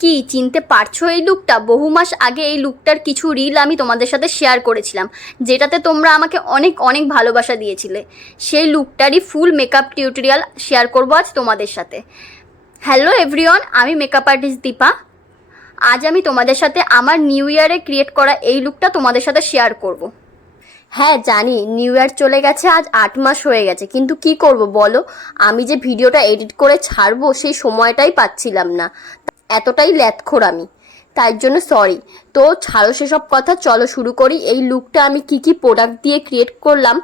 কি চিনতে পারছো এই লুকটা? বহু মাস আগে এই লুকটার কিছু রিল আমি তোমাদের সাথে শেয়ার করেছিলাম, যেটাতে তোমরা আমাকে অনেক অনেক ভালোবাসা দিয়েছিলে। সেই লুকটারই ফুল মেকআপ টিউটোরিয়াল শেয়ার করবো আজ তোমাদের সাথে। হ্যালো এভরিওয়ান, আমি মেকআপ আর্টিস্ট দীপা। আজ আমি তোমাদের সাথে আমার নিউ ইয়ারে ক্রিয়েট করা এই লুকটা তোমাদের সাথে শেয়ার করব। হ্যাঁ জানি, নিউ ইয়ার চলে গেছে, আজ 8 মাস হয়ে গেছে, কিন্তু কি করব বলো, আমি যে ভিডিওটা এডিট করে ছাড়বো সেই সময়টাই পাচ্ছিলাম না। এতটাই ল্যাথখোর আমি, তাই জন্য সরি। তো ছাড়ো সেসব কথা, চলো শুরু করি। এই লুকটা আমি কি প্রোডাক্ট দিয়ে ক্রিয়েট করলাম।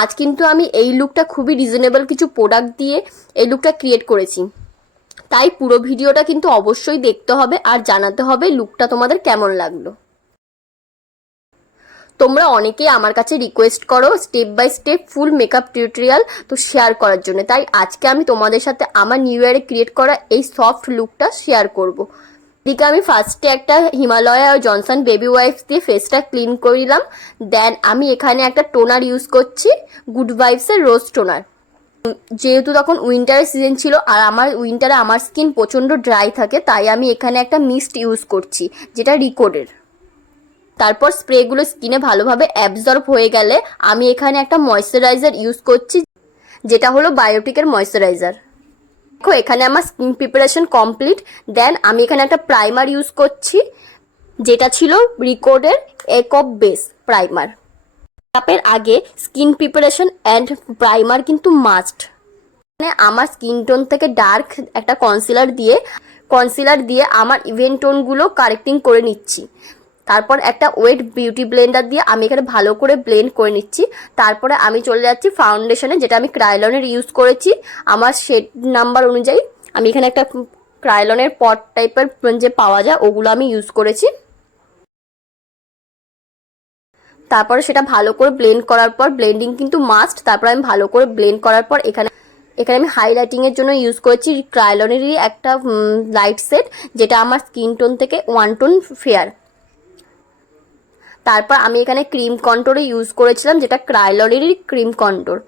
আজ কিন্তু আমি এই লুকটা খুবই রিজনেবল কিছু প্রোডাক্ট দিয়ে এই লুকটা ক্রিয়েট করেছি, তাই পুরো ভিডিওটা কিন্তু অবশ্যই দেখতে হবে আর জানাতে হবে লুকটা তোমাদের কেমন লাগলো। তোমরা অনেকেই আমার কাছে রিকোয়েস্ট করো step by step full makeup tutorial তো শেয়ার করার জন্য, তাই আজকে আমি তোমাদের সাথে আমার নিউ ইয়ারে ক্রিয়েট করা এই সফট লুকটা শেয়ার করব। এদিকে আমি ফার্স্টে একটা হিমালয়া আর জনসন বেবি ওয়াইপস দিয়ে ফেসটা ক্লিন করিলাম। দেন আমি এখানে একটা টোনার ইউজ করছি, গুড ভাইবসের রোজ টোনার। যেহেতু তখন উইন্টারের সিজন ছিল আর আমার উইন্টারে আমার স্কিন প্রচণ্ড ড্রাই থাকে, তাই আমি এখানে একটা মিস্ট ইউজ করছি যেটা রিকোডের। তারপর স্প্রেগুলো স্কিনে ভালোভাবে অ্যাবজর্ব হয়ে গেলে আমি এখানে একটা ময়শ্চারাইজার ইউজ করছি, যেটা হলো বায়োটিকের ময়শ্চারাইজার। দেখো এখানে আমার স্কিন প্রিপারেশন কমপ্লিট। দেন আমি এখানে একটা প্রাইমার ইউজ করছি, যেটা ছিল রিকোডের একপ বেস প্রাইমার। মেকআপের আগে স্কিন প্রিপারেশন অ্যান্ড প্রাইমার কিন্তু মাস্ট। মানে আমার স্কিন টোন থেকে ডার্ক একটা কনসিলার দিয়ে আমার ইভেন্ট টোনগুলো কারেক্টিং করে নিচ্ছি। তারপর একটা ওয়েট বিউটি ব্লেন্ডার দিয়ে আমি এখানে ভালো করে ব্লেন্ড করে নিচ্ছি। তারপরে আমি চলে যাচ্ছি ফাউন্ডেশনে, যেটা আমি ক্রায়োলনের ইউজ করেছি আমার শেড নাম্বার অনুযায়ী। আমি এখানে একটা ক্রায়োলনের পট টাইপের যে পাওয়া যায় ওগুলো আমি ইউজ করেছি। তারপরে সেটা ভালো করে ব্লেন্ড করার পর, ব্লেন্ডিং কিন্তু মাস্ট, তারপর আমি ভালো করে ব্লেন্ড করার পর এখানে আমি হাইলাইটিংয়ের জন্য ইউজ করেছি ক্রায়োলনেরই একটা লাইট সেট, যেটা আমার স্কিন টোন থেকে 1 টোন ফেয়ার। তারপর আমি এখানে ক্রিম কন্ট্রোরে ইউজ করেছিলাম, যেটা ক্রায়োলনেরই ক্রিম কন্ট্রোর।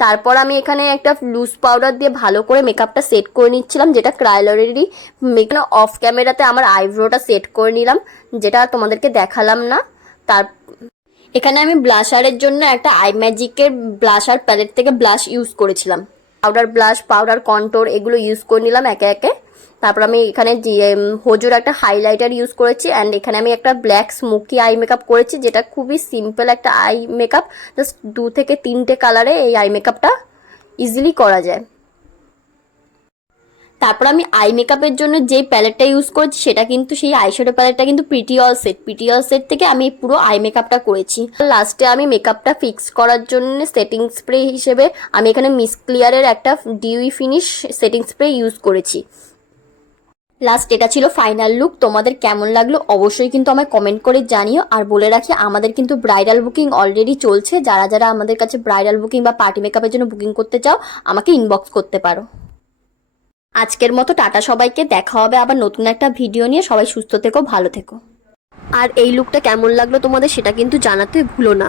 তারপর আমি এখানে একটা লুজ পাউডার দিয়ে ভালো করে মেকআপটা সেট করে নিচ্ছিলাম, যেটা ক্রায়োলনেরই। এখানে অফ ক্যামেরাতে আমার আইব্রোটা সেট করে নিলাম, যেটা তোমাদেরকে দেখালাম না। তার এখানে আমি ব্লাশারের জন্য একটা আই ম্যাজিকের ব্লাশার প্যালেট থেকে ব্লাশ ইউজ করেছিলাম। পাউডার ব্লাশ, পাউডার কন্ট্রোর এগুলো ইউজ করে নিলাম একে একে। তারপর আমি এখানে হোজোর একটা হাইলাইটার ইউজ করেছি, অ্যান্ড এখানে আমি একটা ব্ল্যাক স্মোকি আই মেকআপ করেছি, যেটা খুবই সিম্পল একটা আই মেকআপ। জাস্ট 2 থেকে 3টে কালারে এই আই মেকআপটা ইজিলি করা যায়। তারপর আমি আই মেকআপের জন্য যে প্যালেটটা ইউজ করেছি সেটা কিন্তু সেই আইশ্যাডো প্যালেটটা কিন্তু প্রিটি অল সেট থেকে আমি পুরো আই মেকআপটা করেছি। লাস্টে আমি মেকআপটা ফিক্স করার জন্য সেটিং স্প্রে হিসেবে আমি এখানে মিস ক্লিয়ারের একটা dewy finish setting spray use করেছি। লাস্ট এটা ছিল ফাইনাল লুক। তোমাদের কেমন লাগলো অবশ্যই কিন্তু আমায় কমেন্ট করে জানিও। আর বলে রাখি, আমাদের কিন্তু ব্রাইডাল বুকিং অলরেডি চলছে। যারা যারা আমাদের কাছে ব্রাইডাল বুকিং বা পার্টি মেকআপের জন্য বুকিং করতে চাও আমাকে ইনবক্স করতে পারো। আজকের মতো টাটা সবাইকে, দেখা হবে আবার নতুন একটা ভিডিও নিয়ে। সবাই সুস্থ থেকো, ভালো থেকো। আর এই লুকটা কেমন লাগলো তোমাদের সেটা কিন্তু জানাতে ভুলো না।